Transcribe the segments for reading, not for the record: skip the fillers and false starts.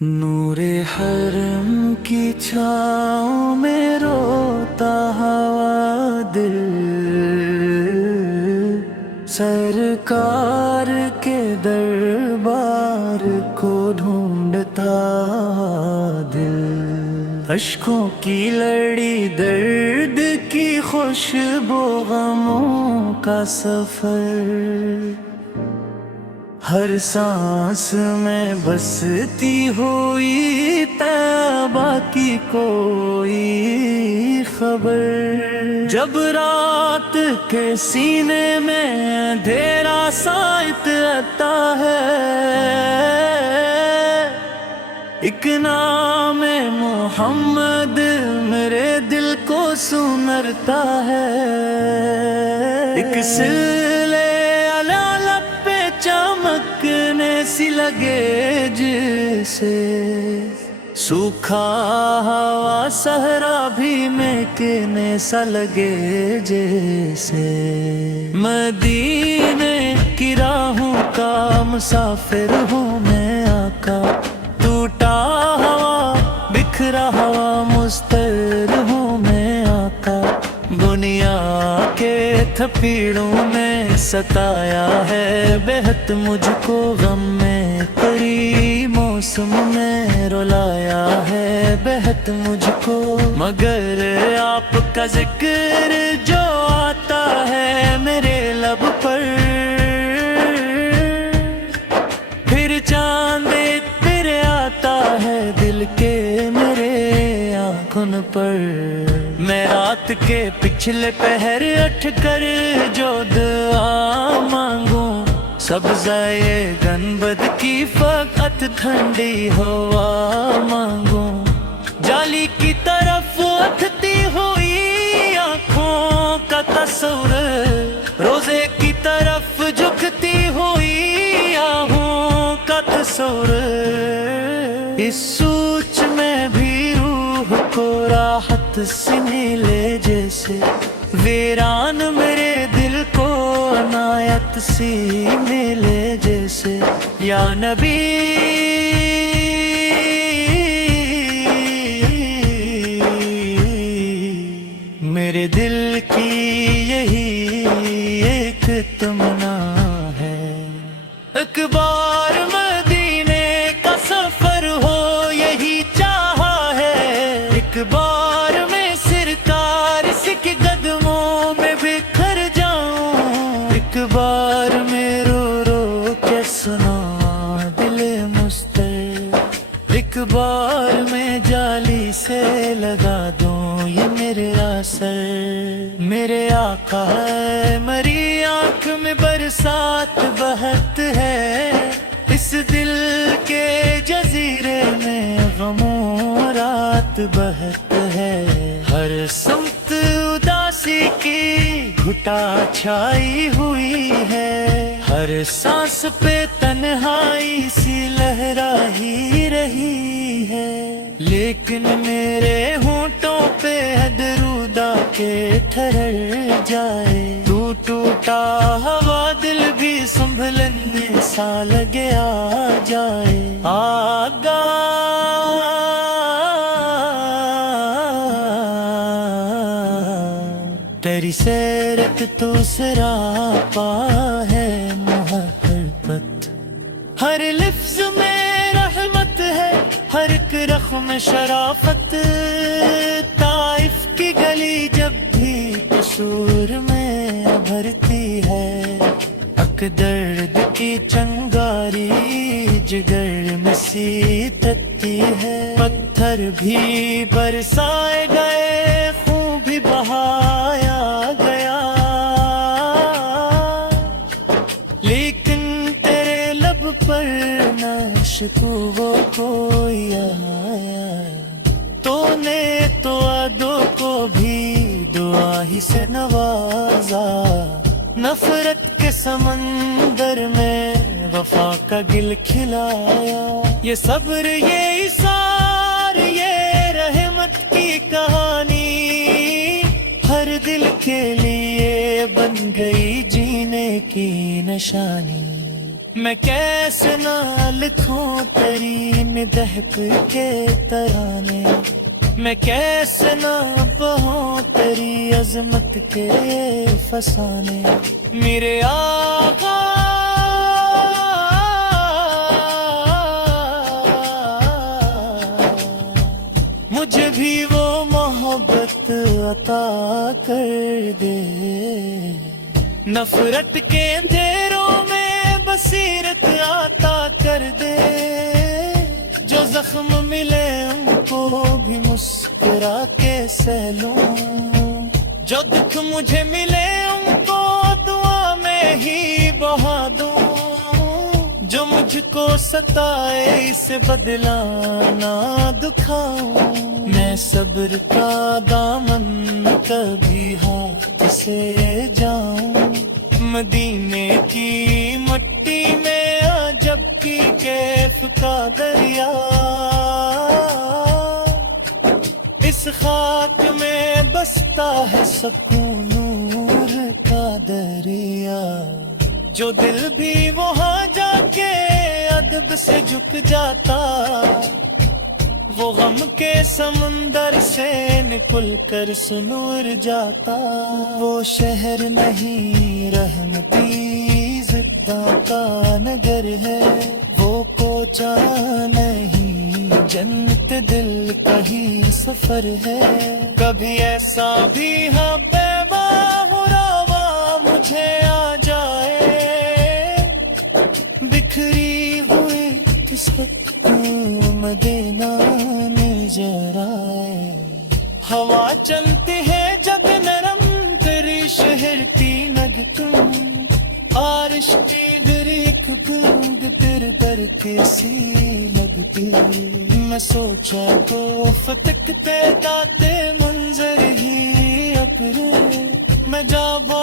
नूरे हरम की छाँव में रोता हवा दिल, सरकार के दरबार को ढूंढता दिल। अश्कों की लड़ी दर्द की खुशबू गमों का सफर, हर सांस में बसती हुई तैबा की कोई खबर। जब रात के सीने में अंधेरा साइत आता है, एक नाम मोहम्मद मेरे दिल को सुनरता है। एक सिले चमकने सी लगे जिसे, सूखा हवा सहरा भी महकने सा लगे जैसे। मदीने की राहों का मुसाफिर हूँ मैं आका, टूटा हवा बिखरा हवा मुस्तर हूँ मैं आका। दुनिया के थपीड़ों में सताया है बेहद मुझको, गम में तेरी मौसम में रुलाया है बेहद मुझको। मगर आपका जिक्र जो आता है मेरे लब पर, फिर चांद फिर आता है दिल के मेरे आँखों पर। मैं रात के पिछले पहर उठ कर जो दुआ मांगूं, सब्ज़ाए गनबद की फकत ठंडी हवा मांगूं। जाली की तरफ उठती हुई आँखों का तस्वीर, रोज़े की तरफ झुकती हुई आहों का तस्वीर। इस सोच में भी रूह को राहत सी मिले जैसे, वीरान मेरे दिल को अनायत सी मिले जैसे। या नबी मेरे दिल की यही एक तमन्ना है, एक बार मदीने का सफर हो यही चाहा है। एक बार मैं सरकार के कदमों में बिखर जाऊं, एक बार मैं रो रो के सुना दिल मुस्तर। एक बार मैं जाली से लगा दूं ये मेरे असर। मेरे आका है मरी आंख में बरसात बहत है, इस दिल के जजीरे में गमों रात बहत है। हर समत उदासी की घुटा छाई हुई है, हर सांस पे तन्हाई सी लहरा ही रही है। लेकिन मेरे होंठों पे दरूदा के ठहर जाए, तू टूटा हवा दिल भी संभलने सा लगे आ जाए। आगा तेरी सैरत तो सरापा है मोहब्बत, हर लफ्ज में रहमत है हर एक रख्म में शराफत। ताइफ की गली जब भी कसूर में भरती है, अक दर्द की चंगारी जिगर में सीतती है। पत्थर भी बरसाए गए, खून भी बहाया गया, लेकिन तेरे लब पर न शिकवा कोई आया। तूने तो आदों को भी दुआ ही से नवाजा, नफरत के समंदर में वफा का गिल खिलाया। ये सब्र ये इसार ये रहमत की कहानी, हर दिल के लिए बन गई जीने की निशानी। मैं कैसे ना लिखूं तेरी निदहक के तराने, मैं कैसे ना बहूं तेरी अजमत के फसाने। मेरे आका मुझे भी वो मोहब्बत अता कर दे, नफरत के अंधेरों में बसीरत आता कर दे। जो जख्म मिले उनको भी मुस्कुरा के सह लूं, जो दुख मुझे मिले उनको दुआ में ही बहा दूं। जो मुझको सताए इसे बदला ना दुखाऊं, मैं सब्र का दामन कभी हाथ से जाऊं। मदीने की मट्टी में अजब की कैफ का दरिया, इस खाक में बसता है सुकून नूर का दरिया। जो दिल भी वहाँ जाके अदब से झुक जाता, वो गम के समंदर से निकल कर सुनूर जाता। वो शहर नहीं रहमती जिद्दा का नगर है, वो कोचा नहीं जन्नत दिल का ही सफर है। कभी ऐसा भी हाँ बेवा हो रवा मुझे आ जाए, बिखरी हुई किस्मत मदीना नजर आए। हवा चलती है जब नरम तेरी शहर की नग तुम, बारिश की गिरी एक बूंद तेरे दर कैसी लगती। मैं सोचा तो फतकते गाते मंजर ही अपने, मैं जावा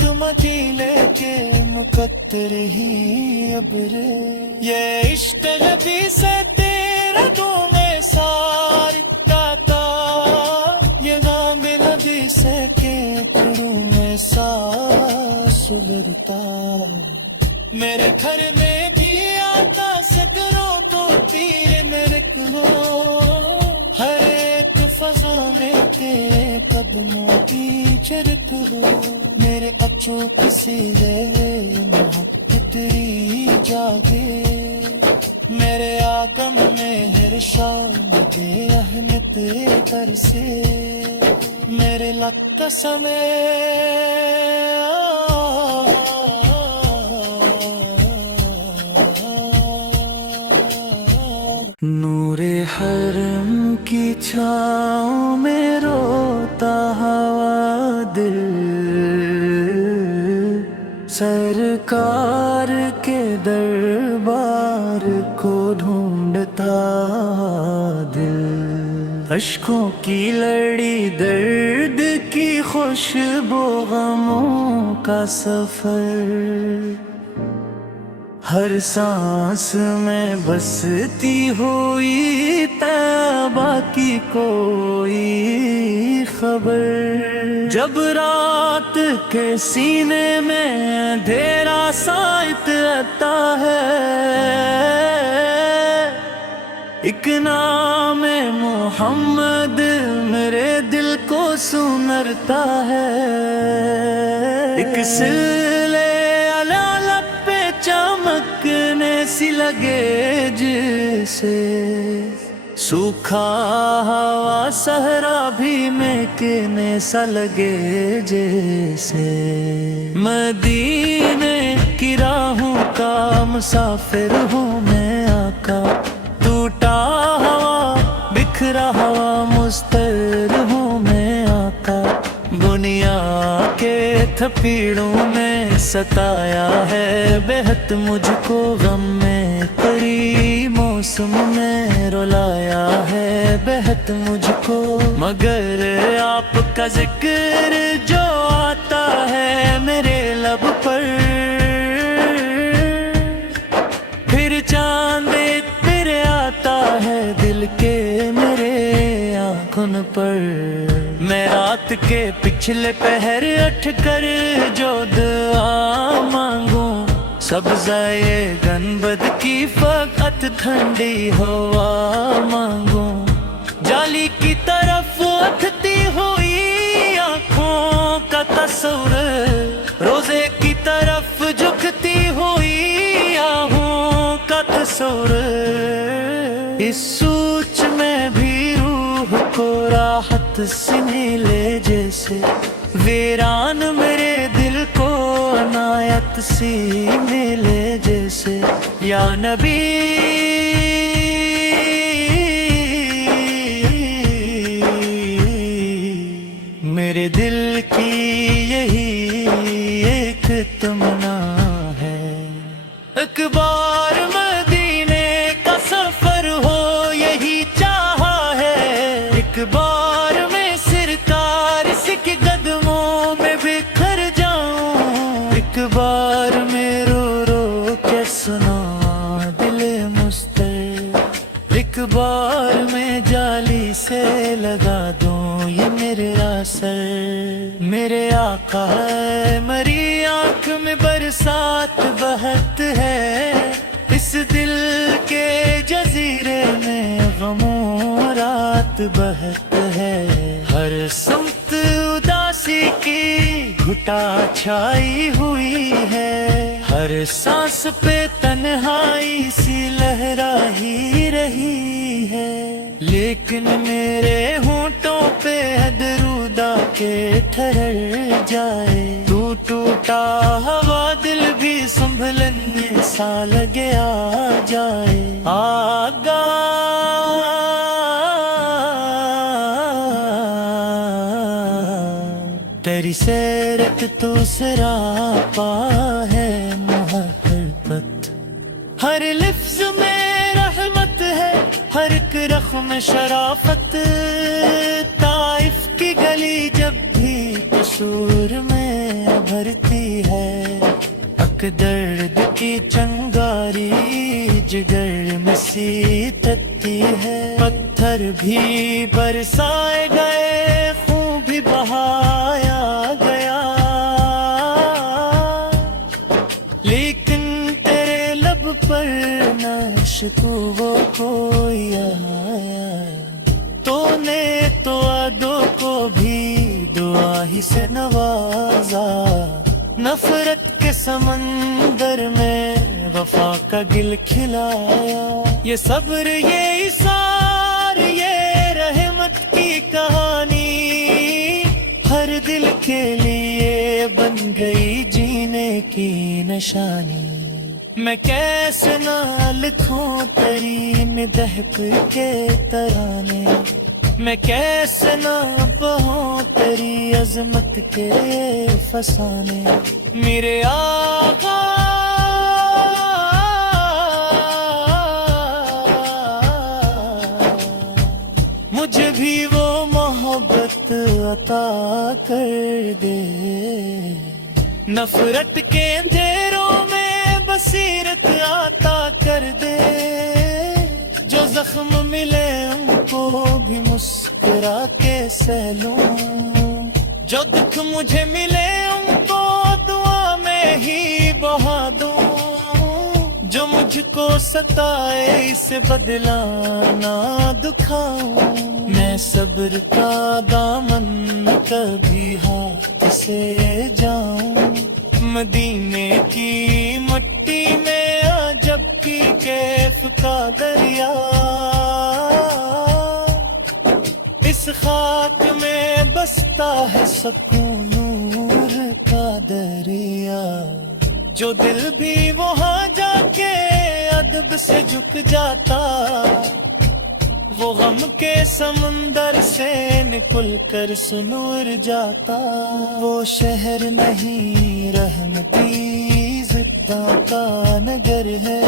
तुम अकेले के मुकद्दर ही अबरे। ये इश्क नबी से तेरा तुम्हें सारी गाता, ये नाम नबी से के करूं मैं सुधरता। मेरे घर में भी आता सगरों को तीर मेरे को, हर एक फसाने के कदमों की चरक हो। मेरे अच्छों किसी दे महक तेरी जागे, मेरे आगम में हर शान दे अहमियत कर से। मेरे लक समय नूरे हरम की छाँव में रोता हवा दिल, सरकार के दरबार को ढूंढता दिल। अश्कों की लड़ी दर्द की खुशबू गमों का सफर, हर सांस में बसती हुई तैबा की कोई खबर। जब रात के सीने में अंधेरा साइत आता है, एक नाम मोहम्मद मेरे दिल को सुनरता है। एक सिले चमकने सी लगे जिसे, सूखा हवा सहरा भी महकने सा लगे जैसे। मदीने की राहों का मुसाफिर हूँ मैं आका, टूटा हवा बिखरा हवा मुस्तर हूँ मैं आका। दुनिया के थपीड़ों में सताया है बेहद मुझको, गम में परी मौसम में रुलाया है बेहद मुझको। मगर आपका जिक्र जो आता है मेरे लब पर, फिर चांद फिर आता है दिल के मेरे आँखों पर। मैं रात के पिछले पहर उठ कर जो दुआ मांगूं, सब्ज़ाए गनबद की फकत ठंडी हवा मांगूं, जाली की तरफ उठती हुई आँखों का तस्वर, रोजे की तरफ झुकती हुई आहों का तस्वर। इस सोच में भी रूह को राहत से मिले जैसे, वीरान मेरे दिल को अनायत सी मिले जैसे। या नबी मेरे दिल की यही एक तमन्ना है, एक बार मदीने का सफर हो यही चाहा है। एक बार मैं सरकार के कदमों में बिखर जाऊं, एक बार मैं रो रो के सुना दिल मुस्तर, एक बार मैं जाली से लगा दूं ये मेरे असर। मेरे आका है मरी आंख में बरसात बहत है, इस दिल के जजीरे में गमों रात बहत है। हर समत उदासी की घुटा छाई हुई है, हर सांस पे तन्हाई सी लहरा ही रही है। लेकिन मेरे होंठों पे दरूदा के ठहर जाए, तू टूटा हवा दिल भी संभलने सा लगे आ जाए। आगा तेरी सैरत तो सरापा है मोहब्बत, हर लफ्ज में रहमत है, हर एक रख्म में शराफत। ताइफ की गली जब भी कसूर में भरती है, अक दर्द की चंगारी जिगर में सीतती है। पत्थर भी बरसाए गए, खून भी बहाया गया, लेकिन तेरे लब पर न शिकवा कोई आया। तूने तो आदों को भी दुआ ही से नवाजा, नफरत के समंदर में वफा का गिल खिलाया। ये सब्र ये इसार ये रहमत की कहानी, हर दिल के लिए बन गई जीने की निशानी। मैं कैसे ना लिखूं तेरी निदह के तराने, मैं कैसे ना बहूं तेरी अजमत के फसाने। मेरे आका मुझे भी वो मोहब्बत अता कर दे, नफरत के अंधेरों में बसीरत आता कर दे। जो जख्म मिले उनको भी मुस्कुरा के सह लूं, जो दुख मुझे मिले उनको दुआ में ही बहा दूं। जो मुझको सताए इसे बदला ना दुखाऊं, मैं सब्र का दामन कभी हाथ से जाऊं। मदीने की मट्टी में अजब की कैफ का दरिया, इस खाक में बसता है सुकून नूर का दरिया। जो दिल भी वहाँ जाके अदब से झुक जाता, वो गम के समंदर से निकल कर सुनूर जाता। वो शहर नहीं रहमती जिद्दा का नगर है,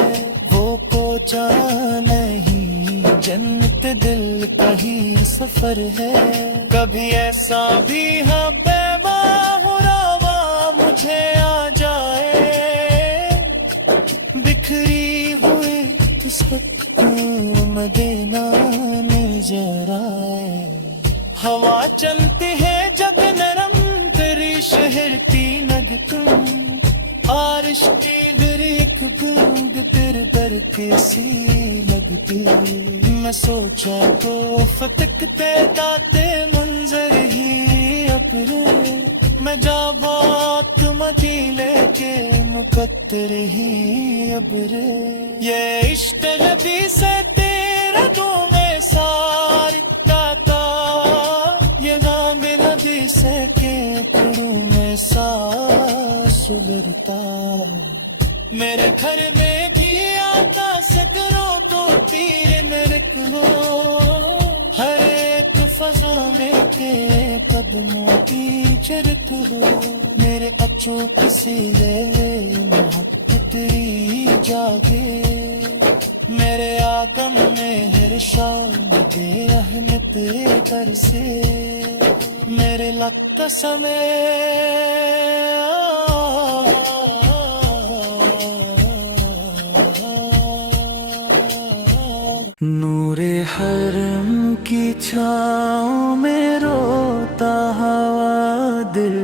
वो कोचा नहीं जन्नत दिल का ही सफर है। कभी ऐसा भी हाँ पैमा हो रवा मुझे आ जाए, बिखरी हुई मदीना नजर आए। हवा चलती है जब नरम तेरी शहर की नग तुम, आरिश की दरिया ایک بوند تیرے در کے سی لگتی میں سوچا تو فتکتے داتے منظر ہی اپنے میں جا بات مدینے کے مقدر ہی ابرے یہ عشق نبی سے تیرا دوں میں ساری داتا یہ نام نبی سے کہ کروں میں ساس سلرتا میرے گھر میں بھی آتا سکروں کو تیر میرے کو ہر ایک فضا میں کے قدموں کی چرک ہو میرے اچھو کسی لے محبت تیری جاگے میرے آگم میں ہر شان دے احمد در سے میرے لگتا سمے نور حرم کی چھاؤں میں روتا ہوا دل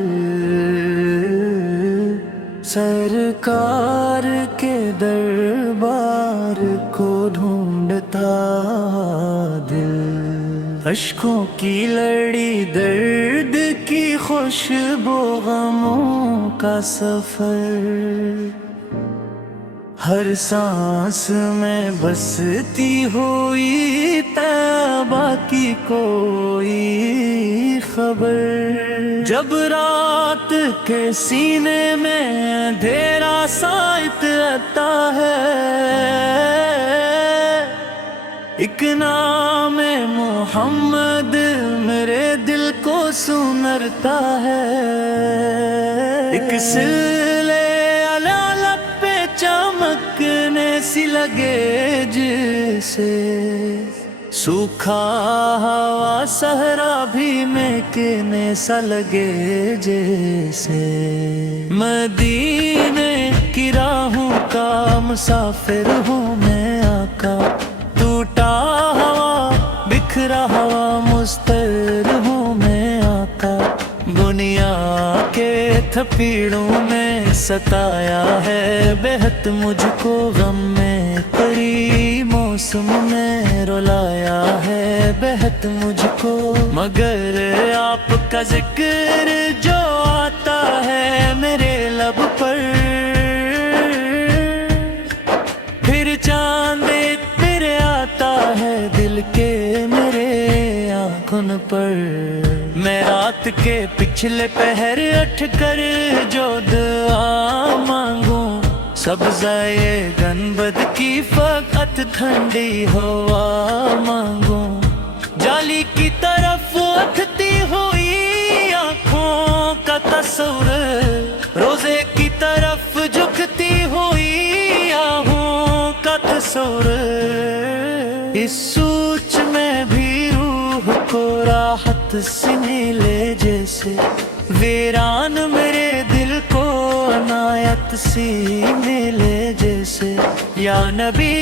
سرکار کے دربار کو ڈھونڈتا دل اشکوں کی لڑی درد کی خوشبو غموں کا سفر ہر سانس میں بستی ہوئی طیبہ کی کوئی خبر جب رات کے سینے میں اندھیرا سایت آتا ہے ایک نام محمد میرے دل کو سنرتا ہے ایک سلے چمکنے سی لگے جیسے سوکھا ہوا صحرا بھی مہکنے سا لگے جیسے مدینے کی راہوں کا مسافر ہوں میں آقا ٹوٹا ہوا بکھرا ہوا مستر ہوں میں آقا دنیا کے تھپیڑوں میں ستایا ہے بہت مجھ کو غم میں پری موسم میں رلایا ہے بہت مجھ کو مگر آپ کا ذکر جو آتا ہے میرے لب پر پھر چاند پھر آتا ہے دل کے میرے آنکھوں پر میں رات کے پچھلے پہر اٹھ کر جو دعا مانگوں سبزائے گنبد کی فقط ٹھنڈی ہوا مانگوں جالی کی طرف اٹھتی ہوئی آنکھوں کا تصور روزے کی طرف جھکتی ہوئی آہوں کا تصور اس سوچ میں بھی روح کو راحت سے ملے جیسے ویران میرے دل کو عنایت سی ملے جیسے یا نبی